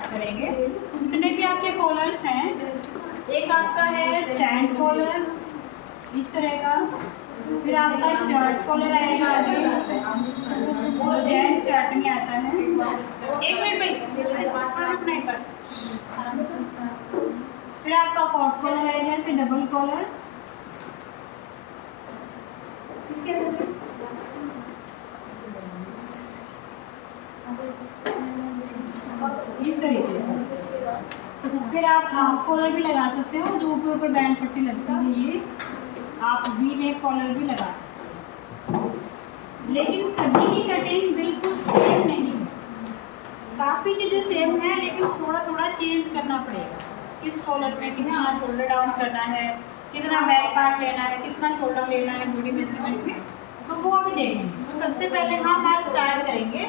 करेंगे जितने भी आपके कॉलर्स हैं, एक आपका है स्टैंड कॉलर इस तरह का, फिर आपका शर्ट कॉलर आएगा आगे, जो जेंट्स शर्ट में आता है। एक मिनट भाई, फिर आपका कॉट कॉलर आएगा, ऐसे डबल कॉलर, इसके इस तरीके से। फिर आप हाफ कॉलर भी लगा सकते हो, जो ऊपर ऊपर बैंड पट्टी लगती है, ये आप वी नेक कॉलर भी लगा सकते हो। लेकिन सभी की कटिंग बिल्कुल सेम नहीं है, काफ़ी चीज़ें सेम है, लेकिन थोड़ा थोड़ा चेंज करना पड़ेगा। किस कॉलर में कितना शोल्डर डाउन करना है, कितना बैक पार्ट लेना है, कितना शोल्डर लेना है बॉडी मेजरमेंट में, तो वो अभी देखेंगे। तो सबसे पहले हम आज स्टार्ट करेंगे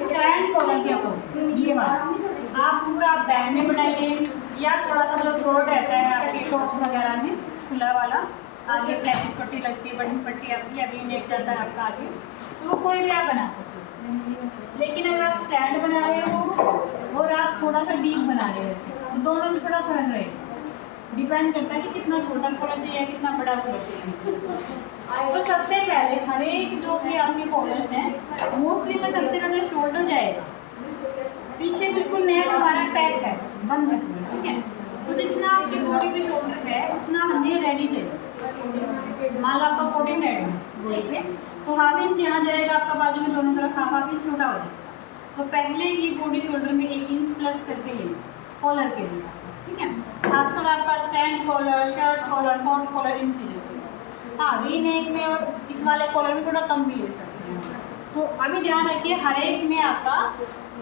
स्टैंड कॉलर के अकॉर्डिंग। ये वाला आप पूरा बैंड में बनाइए, या थोड़ा सा जो थ्रोट रहता है आपके टॉप्स वगैरह में खुला वाला, आगे फ्लैट पट्टी लगती है, बटन पट्टी आपकी अभी नेक जाता है आपका आगे, तो कोई भी आप बना सकते हो। लेकिन अगर आप स्टैंड बना रहे हो और आप थोड़ा सा डीप बना रहे हो, तो दोनों में थोड़ा फर्क रहेगा। डिपेंड करता है कि कितना छोटा कॉलर चाहिए, कितना बड़ा कॉलर चाहिए। तो सबसे पहले हर एक जो भी आपके कॉलर्स हैं, मोस्टली में सबसे पहले शोल्डर जाएगा, पीछे बिल्कुल नेक हमारा पैक है, बंद है, ठीक है। तो जितना आपकी बॉडी पे शोल्डर है उतना हमें रेडी चाहिए। मान लो आपका 14 रेडी है बॉडी पे, तो हाफ इंच यहाँ जाएगा आपका, बाजू में दोनों तरफ हाफ इंच छोटा हो जाएगा। तो पहले ही बॉडी शोल्डर में 1 इंच प्लस करके लेंगे कॉलर के लिए, ठीक है। खासकर आपका stand collar, shirt collar, coat collar, इन चीज़ों के। हाँ, वी नेक में और इस वाले कॉलर में थोड़ा कम भी ले सकते हैं। तो अभी ध्यान रखिए, हर एक में आपका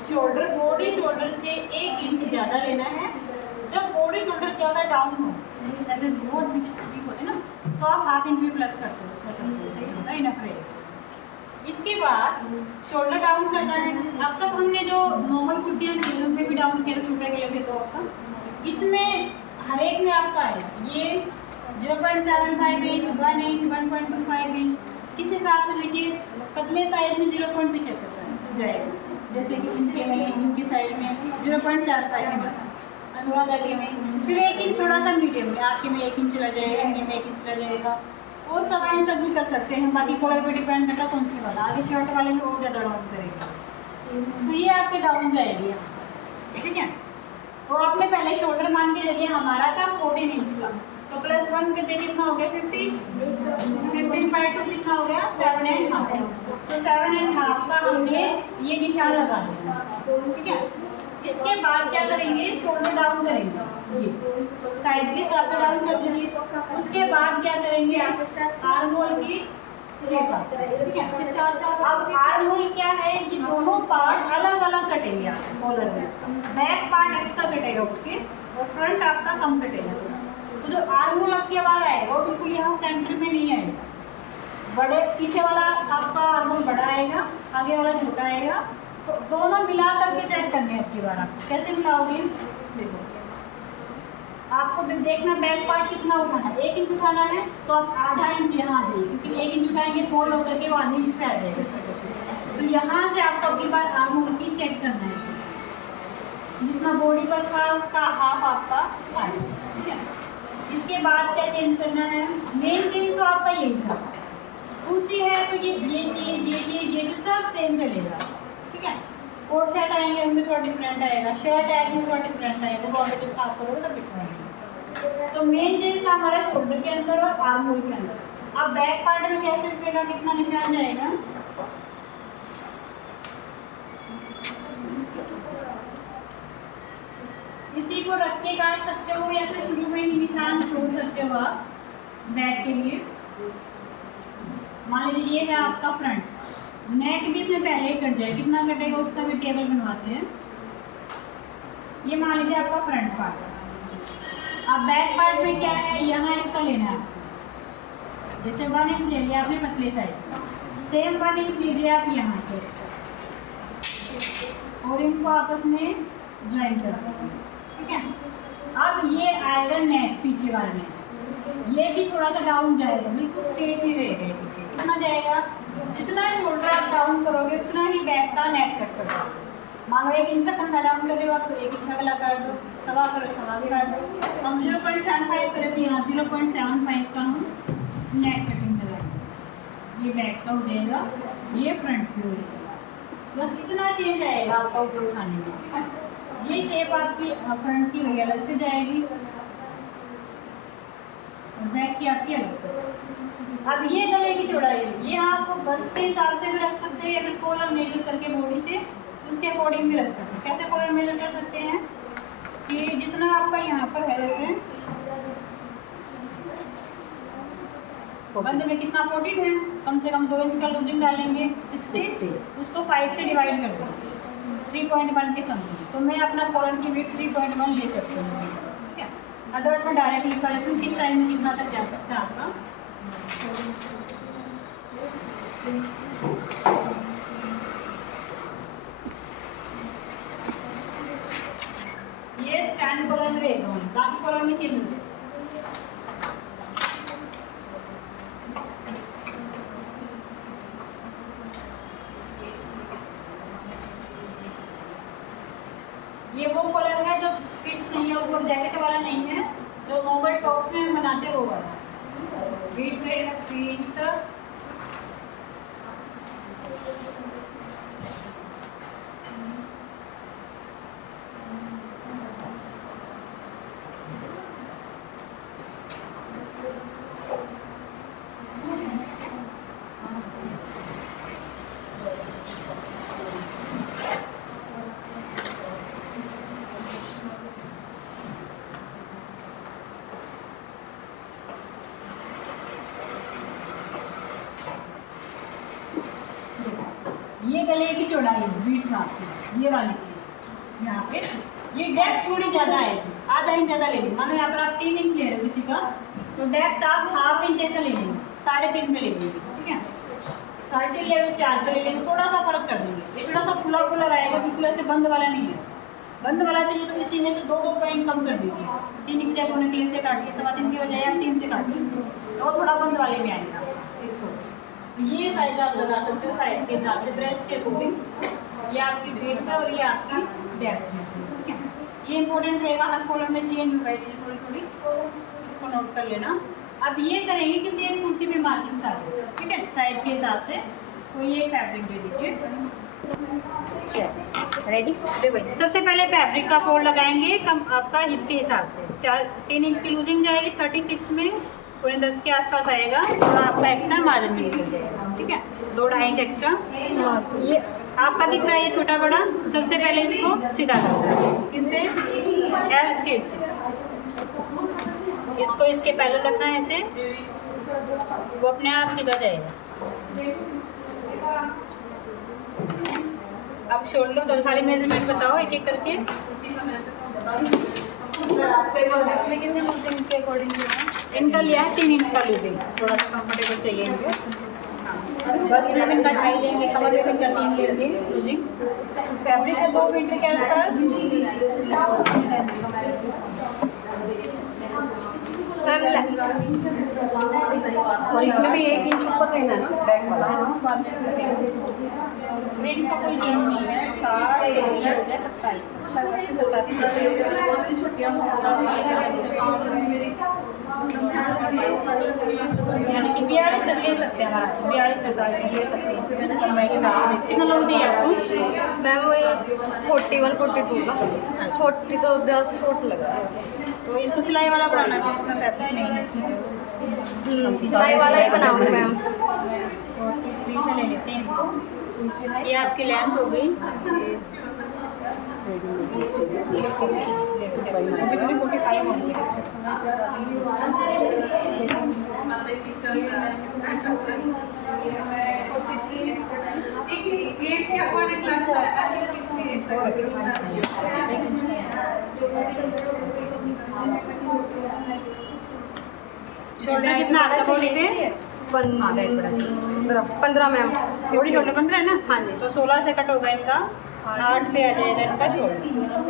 शोल्डर, बॉडी शोल्डर से 1 इंच ज़्यादा लेना है। जब बॉडी शोल्डर ज़्यादा डाउन हो, जैसे बहुत नीचे होते ना, तो आप हाफ इंच भी प्लस करते हो, इनफ रहेगा। इसके बाद शोल्डर डाउन करना है। अब तक हमने जो नॉर्मल कुर्तियाँ की उनमें भी डाउन किया, छोटे के लिए तो आपका इसमें हर एक में आपका है ये 0.75 इंच, 1 इंच, 1.25 इंच, इस हिसाब से देखिए। पतले साइज में 0.75 जाएगा, जैसे कि इनके में, इनके साइड में 0.75 में, अनुराधा के में फिर 1 इंच थोड़ा सा मीडियम में, आपके में 1 इंच चला जाएगा, इनके में 1 इंच चला जाएगा, और सवा इंच तक भी कर सकते हैं। बाकी कलर पे डिपेंड करता है कौन सी वाला, आगे शर्ट वाले में और ज़्यादा डाउन करेगा, तो ये आपके डाउन जाएगी, ठीक है। तो आपने पहले शोल्डर मान के चलिए, हमारा था 14 इंच का, तो +1 करते कितना हो गया 50, 15/2 कितना हो गया 7.5। तो 7.5 का हमने ये निशान लगा दिया, ठीक है। इसके बाद क्या करेंगे, शोल्डर डाउन करेंगे, ये साइज के हिसाब से डाउन कर दीजिए। उसके बाद क्या करेंगे, आर्म होल की शेप, ठीक है। अब आर्म होल क्या है, ये दोनों पार्ट अलग अलग कटेंगे कॉलर में, बैक पार्ट एक्स्ट्रा कटेगा उसके, और फ्रंट आपका कम कटेगा। तो जो आर्म होल आपके बाहर आएगा वो बिल्कुल यहाँ सेंटर में नहीं आएगा, बड़े पीछे वाला आपका आर्म होल बड़ा आएगा, आगे वाला छोटा आएगा। तो दोनों मिला करके चेक करने हैं आपकी बार। आप कैसे मिलाओगे, देखो आपको देखना बैक पार्ट कितना उठाना है, 1 इंच उठाना है, तो आप आधा इंच यहाँ आ जाइए, क्योंकि 1 इंच उठाएंगे फोल्ड होकर के वो आधे इंच पे आ जाएगा। तो यहाँ से आपको अपनी बार आर्म होल की चेक करना है, जितना बॉडी पर था उसका हाफ आपका आएगा, ठीक है। इसके बाद क्या चेंज करना है, मेन चीज तो आपका यही था, कुर्ती है तो ये चीज सब सेम चलेगा, ठीक है। कोट शर्ट आएंगे उनमें थोड़ा डिफरेंट आएगा, शर्ट आएगी उनमें थोड़ा डिफरेंट आएगा, वो ऑलरेडी आप करोगे तब डिफरेंट। तो मेन चीज था हमारा शोल्डर के अंदर और आर्म होल के अंदर। अब बैक पार्ट में कैसे रुकेगा, कितना निशान जाएगा, इसी को रख के काट सकते हो, या फिर शुरू में ही निशान छोड़ सकते हो आप बैक के लिए। मान लीजिए ये है आपका फ्रंट, नेक भी इसमें पहले ही कट जाए, कितना कटेगा उसका भी टेबल बनवाते हैं। ये मान लीजिए आपका फ्रंट पार्ट। अब बैक पार्ट में क्या है, यहाँ एक्स्ट्रा लेना है, जैसे 1 इंच ले लिया आपने पतले साइज, सेम 1 इंच लीजिए आप यहाँ से और इनको आपस में ज्वाइन कर, ठीक है। अब ये आएगा नेक पीछे वाले में, ये भी थोड़ा सा डाउन जाएगा, बिल्कुल स्ट्रेट नहीं रहेगा पीछे। कितना जाएगा, जितना शोल्डर आप डाउन डाउन करोगे उतना ही बैक का नेक कट कर दो। मानो 1 इंच का कंधा डाउन कर रहे हो आप तो 1 इंच का गला काट दो, सवा करो सवा भी काट दो। हम 0.75 करे थे यहाँ 0.75 का हम नेक कटिंग लगाएंगे। ये बैक का हो जाएगा, ये फ्रंट पे हो जाएगा, बस इतना चेंज आएगा आपका ऊपर उठाने में। ठीक है, ये शेप आपकी फ्रंट की वही अलग से जाएगी और बैक की आपकी अलग से। अब ये गले की चौड़ाई ये आप बस्ट के हिसाब से भी रख सकते हैं या फिर कॉलर मेजर करके बॉडी से उसके अकॉर्डिंग भी रख सकते हैं। कैसे कॉलर मेजर कर सकते हैं कि जितना आपका यहाँ पर है, जैसे बंद में कितना 14 है, कम से कम 2 इंच का लूजिंग डालेंगे 60, उसको 5 से डिवाइड कर दो 3.1 के समथिंग, तो मैं अपना कॉलर की वेट 3.1 ले सकती हूँ। ठीक है, अदरवाइज मैं डायरेक्ट लिखा लेती हूँ किस साइज में कितना तक जा सकता है आपका। ये स्टैंड कॉलर में रहेगा, बाकी कॉलर में चेंज हो जाएगा। ये वो कॉलर है जो फिक्स नहीं है, ऊपर जैकेट वाला नहीं है, जो नॉर्मल टॉप्स में बनाते वो वाला बीच में 3 इंच तक। ये गले की चौड़ाई बीट नाप की, ये वाली चीज़ यहाँ पे ये डेप्थ थोड़ी ज़्यादा आएगी, आधा इंच ज़्यादा ले लेंगे। मानो यहाँ पर आप 3 इंच ले रहे हो किसी का, तो डेप्थ आप ½ इंच का ले लेंगे, 3.5 पे ले लेंगे। ठीक है, 3.5 ले लो, 4 पे ले लेंगे, थोड़ा सा फर्क कर देंगे। ये थोड़ा सा खुला खुला रहेगा, बिल्कुल ऐसे बंद वाला नहीं है। बंद वाला चाहिए तो इसी में से 2 पॉइंट कम कर दीजिए, 3 की जगह उन्हें 3 से काटिए, 3.25 की बजाय आप 3 से काटिए, तो थोड़ा बंद वाले में आएगा 100। ये साइज आप लगा सकते हो साइज के हिसाब से, ब्रेस्ट के अकॉर्डिंग। ये आपकी वेट है और ये आपकी डेप्थ है। ठीक है, ये इंपॉर्टेंट रहेगा, हर कॉलम में चेंज होगा थोड़ी थोड़ी, इसको नोट कर लेना। अब ये करेंगे किसी एक कुर्ती में मार्किंग साथ, ठीक है, साइज के हिसाब से। तो ये फैब्रिक दे दीजिए, रेडी। सबसे पहले फैब्रिक का फोल्ड लगाएंगे कम आपका हिप के हिसाब से, 3 इंच की लूजिंग जाएगी 36 में, 10 के आसपास आएगा, थोड़ा आपका एक्स्ट्रा मार्जिन में निकल जाएगा। ठीक है, 2-2.5 इंच एक्स्ट्रा। ये आपका दिख रहा है ये छोटा बड़ा, सबसे पहले इसको सीधा करना है किससे, एल स्केल से। इसको इसके पहले रखना है ऐसे, वो अपने आप सीधा जाएगा। अब शोल्डर तो सारी मेजरमेंट बताओ एक एक करके। में कितने लूजिंग के अकॉर्डिंग इनका लिया है 3 इंच का लूजिंग, थोड़ा सा कंफर्टेबल चाहिए इनको। बस में इनका 2.5 लेंगे, कमर में इनका 3 लेंगे लूजिंग। फैब्रिक है 2 मीटर के आसपास, और इसमें भी 1 इंच ऊपर रहना है ना बैक वाला। प्रिंट का कोई चेंज नहीं है, यानी कि 42 तक ले सकते हैं, हमारा 42-43 ले सकते हैं लंबाई के साथ। कितना लॉन्ग चाहिए आपको मैम? वो 41-42 का, छोटी तो 10 शॉर्ट लगा है, तो इसको सिलाई वाला बनाना है, इसमें फैब्रिक नहीं है। सिलाई वाला ही बनाऊंगी मैम। 43 से ले लेते हैं इसको। ये आपकी लेंथ हो गई, 45 होनी चाहिए। शोल्डर कितना आता है बॉडी पे? 15 मैम। थोड़ी शोल्डर 15 है ना? हाँ जी। तो 16 से कट होगा इनका, 8 पे आ जाएगा इनका शोल्डर,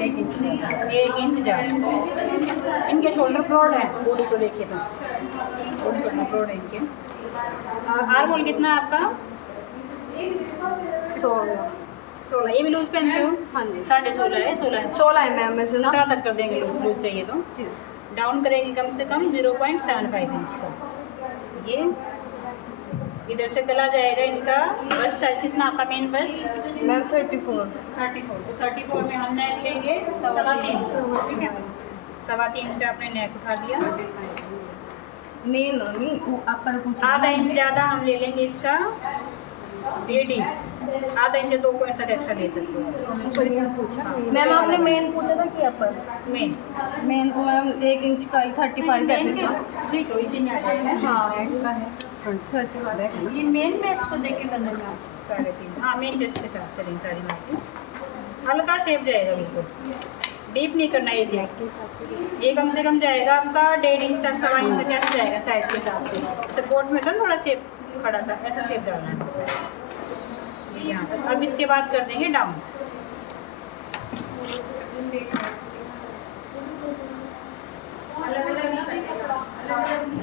1 इंच ज़्यादा। इनके शोल्डर ब्रॉड है, बॉडी को देखिए तो थोड़ी शोल्डर ब्रॉड है इनके। आर्म होल कितना आपका? 16 ये भी लूज पहनते हो? हाँ जी 16.5 है, 16 है, 16 है मैम वैसे ना 17 तक कर देंगे लूज, लूज चाहिए तो जी डाउन करेंगे कम से कम 0.75 इंच का। ये इधर से गला जाएगा इनका बस्ट साइज कितना आपका मेन बस्ट? मैम 34 34, तो 34 में हम नेक लेंगे 3.25, ठीक है, 3.25 पे आपने नेक उठा लिया। मेन नहीं अपर पूछ आधा इंच ज़्यादा हम ले लेंगे इसका एडी, आधा इंच 2 पॉइंट तक एक्स्ट्रा ले सकते हो। मैम आपने मेन पूछा था कि अपर मेन मेन तो मैम 1 इंच का ही 35 है ठीक है, इसी में आ जाएगा। हाँ 35 ये मेन ब्रेस्ट को देख के करना है 3.5, हाँ मेन चेस्ट के साथ चलेंगे सारी मार्केट। हल्का शेप जाएगा, बिल्कुल डीप नहीं करना ये शेप। ये कम से कम जाएगा आपका 1.5 इंच तक, 1.25 इंच तक कैसे जाएगा साइज के हिसाब से। सपोर्ट में तो थोड़ा शेप खड़ा सा ऐसा शेप डालना है ये यहाँ तक। अब इसके बाद कर देंगे डाउन।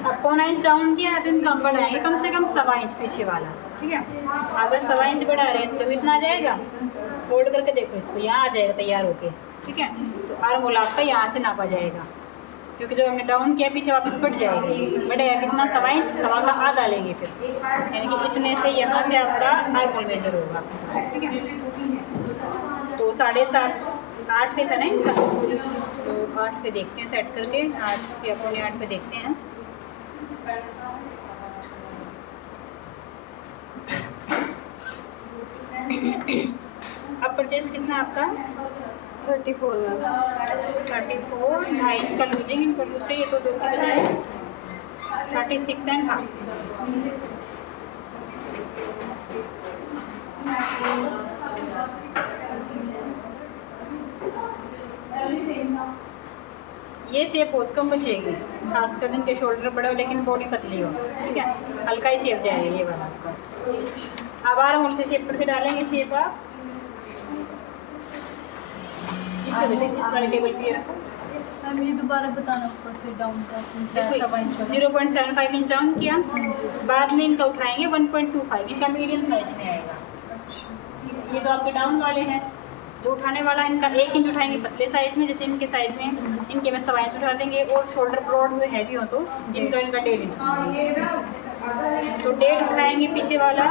अब 1.25 इंच डाउन किया है तो इनका हम बढ़ाएंगे कम से कम 1.25 इंच पीछे वाला, ठीक है। अगर 1.25 इंच बढ़ा रहे हैं तो इतना आ जाएगा, फोल्ड करके देखो इसको, यहाँ आ जाएगा तैयार होके, ठीक है। तो आर्म होल आपका यहाँ से नापा जाएगा, क्योंकि जब हमने डाउन किया पीछे वापस बढ़ जाएगा। ये बढ़ेगा कितना? 1.25 इंच, 1.25 का आधा लेंगे फिर, यानी कि इतने से यहाँ से आपका आर्म होल मेजर होगा, ठीक है। तो 7.5 8 पे था ना इनका, तो 8 पे देखते हैं सेट करके, 8 के अपने 8 पे देखते हैं। अब परचेज कितना आपका? 34 मैम 34, 2.5 इंच का लूजिंग इनको लूज चाहिए तो 2 की बजाय 36.5। ये शेप बहुत कम बचेगी, खासकर जिनके शोल्डर बड़े हो लेकिन बॉडी पतली हो, ठीक है, हल्का ही शेप जाएगा ये वाला आपका। अब आर्म होल से शेप पर से डालेंगे शेप आप इस वाले टेबल पे रखो। मैम ये दोबारा बताना ऊपर से डाउन का 0.75 इंच डाउन किया, बाद में इनका उठाएंगे 1.25, इनका मीडियम साइज में आएगा। ये तो आपके डाउन वाले हैं, जो उठाने वाला इनका 1 इंच उठाएंगे पतले साइज में, जैसे इनके साइज में इनके में 1.25 इंच उठा देंगे, और शोल्डर ब्रॉड में हैवी हो तो इनका 1.5 इंच, तो 1.5 उठाएंगे पीछे वाला,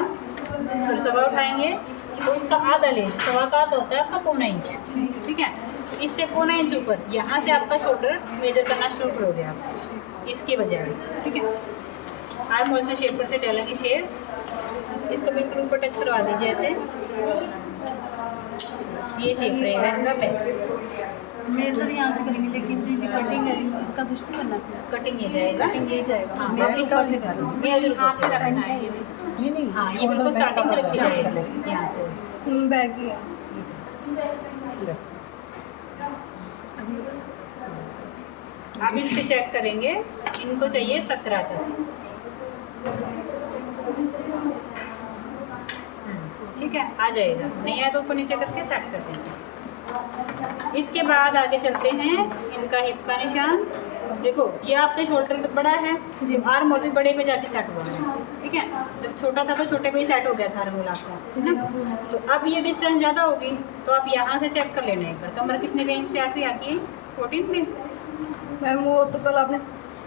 सॉरी 1.25 उठाएंगे तो उसका आधा ले, 1.25 का आधा होता है आपका 1.25 इंच, ठीक है। तो इससे 1.25 इंच ऊपर यहाँ से आपका शोल्डर मेजर करना शुरू करोगे आप इसकी बजाय, ठीक है। आर्म होल से शेप पर से डालेंगे शेप, इसको बिल्कुल ऊपर टच करवा दीजिए ऐसे, ये शेप रहेगा इनका बैक। मेजर यहाँ से करेंगे, लेकिन जो ये कटिंग है इसका कुछ नहीं करना, कटिंग ये जाएगा, कटिंग ये जाएगा हाँ, मेजर ऊपर से करेंगे, करेंगे। मेजर ऊपर से रखना है ये भी। हाँ ये बिल्कुल स्टार्टिंग से रखी जाएगी यहाँ से। बैग ही है अब इससे चेक करेंगे, इनको चाहिए 17 तक, ठीक है, आ जाएगा, नहीं आया तो ऊपर नीचे करके सेट कर देंगे। इसके बाद आगे चलते हैं, इनका हिप का निशान देखो, ये आपके शोल्डर बड़ा है, आर्म होल भी बड़े पे जाके सेट हुआ है, ठीक है। जब छोटा था तो छोटे पे ही सेट हो गया था आर्म होल आपका, है ना। तो अब ये डिस्टेंस ज़्यादा होगी तो आप यहाँ से चेक कर लेना एक बार, कमर कितने पे इंच से आती है 14 पे। मैम वो तो कल आपने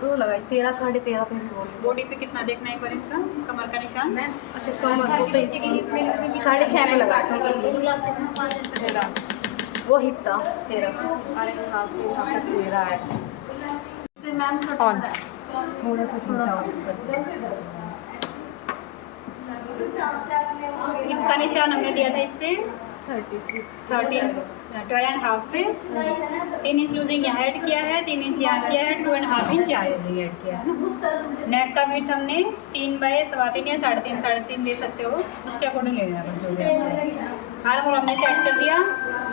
तो लगाई 13 13.5 पे भी बोली। बॉडी पे कितना देखना है एक बार इनका कमर का निशान? अच्छा कमर को तो 6.5 पे लगा था, वो हिप था 13। अरे यहाँ से यहाँ तक 13 है। मैम ऑन थोड़ा सा छोटा इनका निशान हमने दिया था इस पे 12.5 पे, 3 इंच लूजिंग यहाँ ऐड किया है, 3 इंच यहाँ किया है, 2.5 इंच यहाँ लूजिंग ऐड किया है ना। नेक का विड्थ हमने 3 बाय 3.25 या 3.5 दे सकते हो, उसके अकॉर्डिंग लेना है। आर्म होल हमने सेट कर दिया,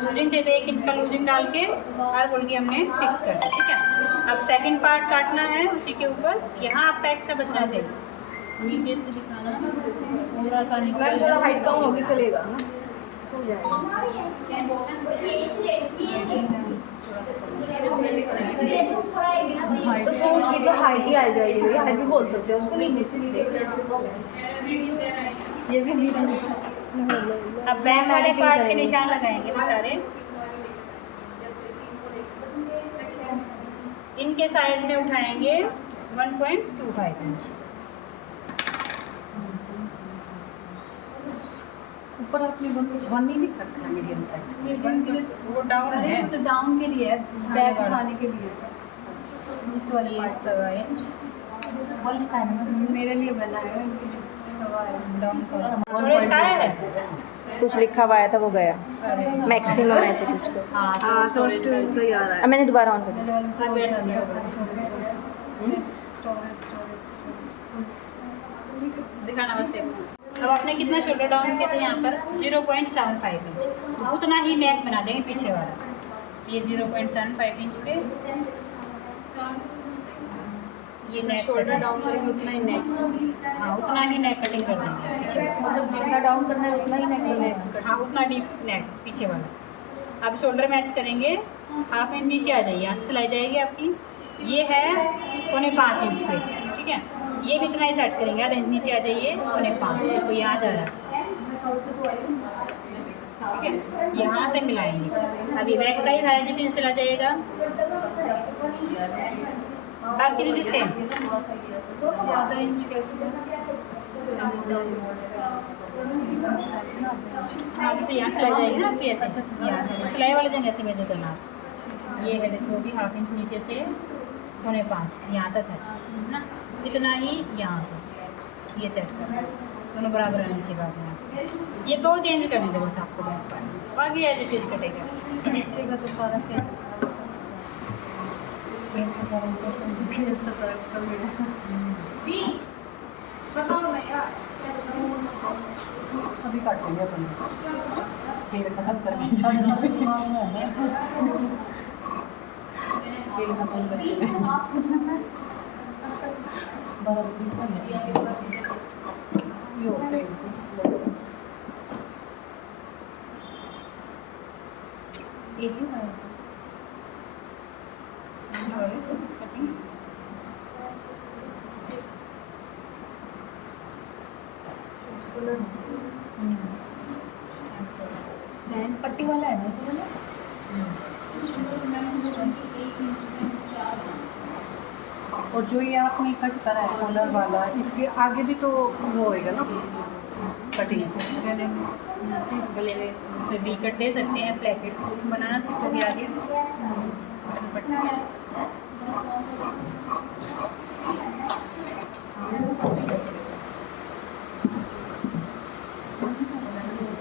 लूजिंग चाहिए 1 इंच का लूजिंग डाल के आर्म होल की हमने फिक्स कर दिया, ठीक है। अब सेकंड पार्ट काटना है उसी के ऊपर, यहाँ आपका एक्स्ट्रा बचना चाहिए, नीचे से दिखाना थोड़ा सा मैम निकल थोड़ा हाइट कम होगी चलेगा ना, हो जाएगा। तो सूट की तो हाइट ही आ जाएगी, हाइट भी बोल सकते हो उसको, नहीं ये भी बीच में अब बैक वाले पार्ट के निशान लगाएंगे ना सारे। इनके साइज में उठाएंगे 1.25 इंच। ऊपर आपने वन ही लिख रखा है मीडियम साइज। मीडियम के लिए वो डाउन अरे है। वो तो डाउन के लिए है, बैक उठाने के लिए इस वाले ये पार्ट 1.25 इंच वो लिखा है ना, मेरे लिए बना है सवा है। डाउन थोड़ा दिखाया है। कुछ लिखा हुआ आया था वो गया अरे मैक्सिमम ऐसे कुछ तो। हाँ हाँ तो स्टोरेज का ही आ रहा है। अब मैंने दोबारा ऑन कर मेरे दिया। वाले में अब ऐसे स्टोरेज होगा। स्टोरेज दिखाना बस एक। अब आपने कितना शोल्डर डाउन किया था यहाँ पर 0.75 इंच, उतना ही नेक बना देंगे पीछे वाला। ये 0.75 इंच पे ये नेक शोल्डर डाउन करेंगे उतना ही नेक, हाँ उतना ही नेक कटिंग कर देंगे पीछे वाला। मतलब जितना डाउन करना है उतना ही नेक हाँ उतना डीप नेक पीछे वाला। अब शोल्डर मैच करेंगे, हाफ इंच नीचे आ जाइए, यहाँ से सिलाई जाएगी आपकी। ये है 5.25 इंच पे, ठीक है। ये भी इतना ही सेट करेंगे, आधा इंच नीचे आ जाइए 5.25, देखो यहाँ जा रहा है, ठीक है। यहाँ से मिलाएंगे। अभी बैक का ही है जितनी सिला जाएगा, बाकी चीज़ें सेम। आधा इंच कैसे हाँ जैसे यहाँ सिलाई जाएगी ना आपकी ऐसे, अच्छा, यहाँ से सिलाई वाले जगह ऐसे मेजर करना आप। ये है देखो भी हाफ इंच नीचे से 5.25 यहाँ तक है ना, इतना ही यहाँ से ये सेट करना, दोनों बराबर आने से बात है। ये दो चेंज करने थे बस आपको, बाकी एज इट इज कटेगा। नीचे का तो सारा सेम अभी काटेंगे अपन फिर खत्म करके फिर खत्म करके ये होते हैं एक ही था स्टैंड पट्टी वाला है ना ये वाला? और जो ये आपने कट करा है कॉलर वाला, इसके आगे भी तो वो होएगा ना कटिंग। गले में गले में उसे वी कट दे सकते हैं, ब्लैकेट बनाना सीखोगे आगे।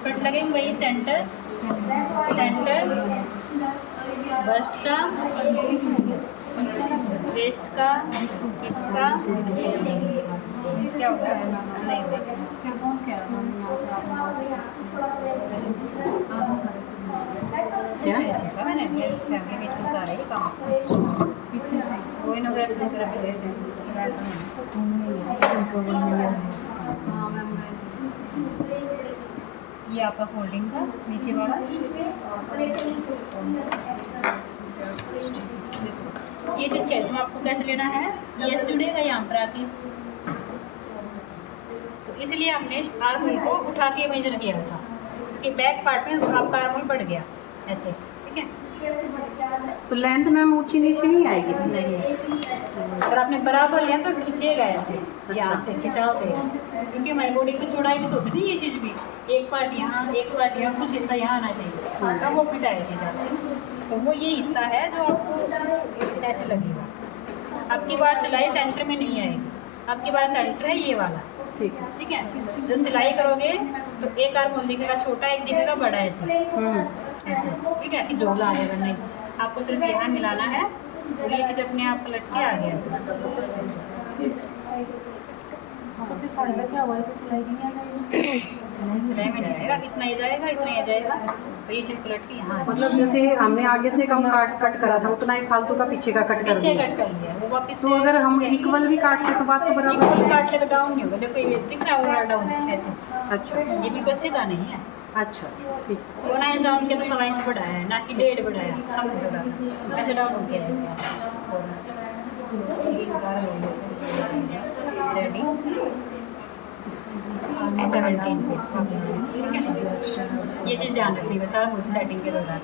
कट लगेंगे वही सेंटर बस्ट का, वेस्ट का, हिप का, क्या होगा नहीं क्या कौन कह रहा था यहाँ से क्या सीखा मैंने फैमिली में इतना सारा ही काम। पीछे से वो इनोग्रेशन वगैरह भी गए थे। हाँ मैम ये आपका फोल्डिंग था नीचे वाला। ये चीज़ कहते हैं आपको कैसे लेना है, ये जुड़ेगा यहाँ पर आके, तो इसलिए हमने आर्मोल को उठा के मेजर किया था, क्योंकि बैक पार्ट में आपका आर्मोल बढ़ गया ऐसे, ठीक है। तो लेंथ मैम ऊंची नीचे नहीं आएगी इसमें? नहीं, अगर आपने बराबर लिया तो खींचेगा ऐसे, यहाँ से खिंचाव देगा, क्योंकि हमारी बॉडी की चौड़ाई भी तो होती नहीं, ये चीज़ भी एक पार्ट यहाँ एक पार्ट यहाँ, कुछ हिस्सा यहाँ आना चाहिए, तब वो फिट आए चीज़ आती है। तो वो ये हिस्सा है जो आपको ऐसे लगेगा। आपकी बार सिलाई सेंटर में नहीं आएगी, आपकी बार सेंटर है ये वाला, ठीक है। ठीक है। जब सिलाई करोगे तो एक आर्मोल दिखेगा छोटा, एक दिखेगा बड़ा, ऐसे ऐसे, ठीक है, कि जोड़ा आ जाएगा। नहीं, आपको सिर्फ यहाँ मिलाना है और ये चीज़ अपने आप पलट के आ गया। तो फिर फायदा क्या हुआ है, तो सिलाई नहीं आ जाएगी। सिलाई में नहीं आएगा, इतना ही जाएगा, इतना ही जाएगा, तो ये चीज़ पलट के यहाँ मतलब जैसे हमने आगे से कम कट करा था उतना ही फालतू का पीछे का कट कर पीछे दिया। कट कर लिया, वो वापस तो अगर हम इक्वल भी काटते तो बात तो बराबर इक्वल है। काट ले तो डाउन नहीं होगा। देखो ये दिख रहा है डाउन ऐसे, अच्छा ये बिल्कुल सीधा नहीं है। अच्छा ठीक। 2 इंच डाउन किया तो 1.25 इंच बढ़ाया है, ना कि 1.5 बढ़ाया, कम बढ़ा ऐसे डाउन हो गया है। रेडी 17 ये चीज़ ध्यान रखिएगा सर मुझे सेटिंग के दौरान।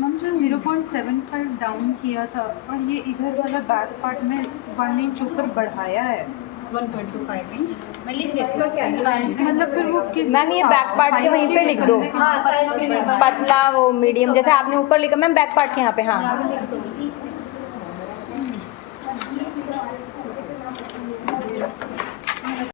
मैम जो 0.75 डाउन किया था और ये इधर वाला बैक पार्ट में 1 इंच ऊपर बढ़ाया है, 1.25 इंच मैं लिख देती हूँ। मतलब फिर वो किस मैम ये बैक पार्ट के वहीं पे लिख दो, हाँ साइज के लिए पतला वो मीडियम, जैसे आपने ऊपर लिखा मैम बैक पार्ट के यहाँ पे, हाँ यहाँ पे लिख दो।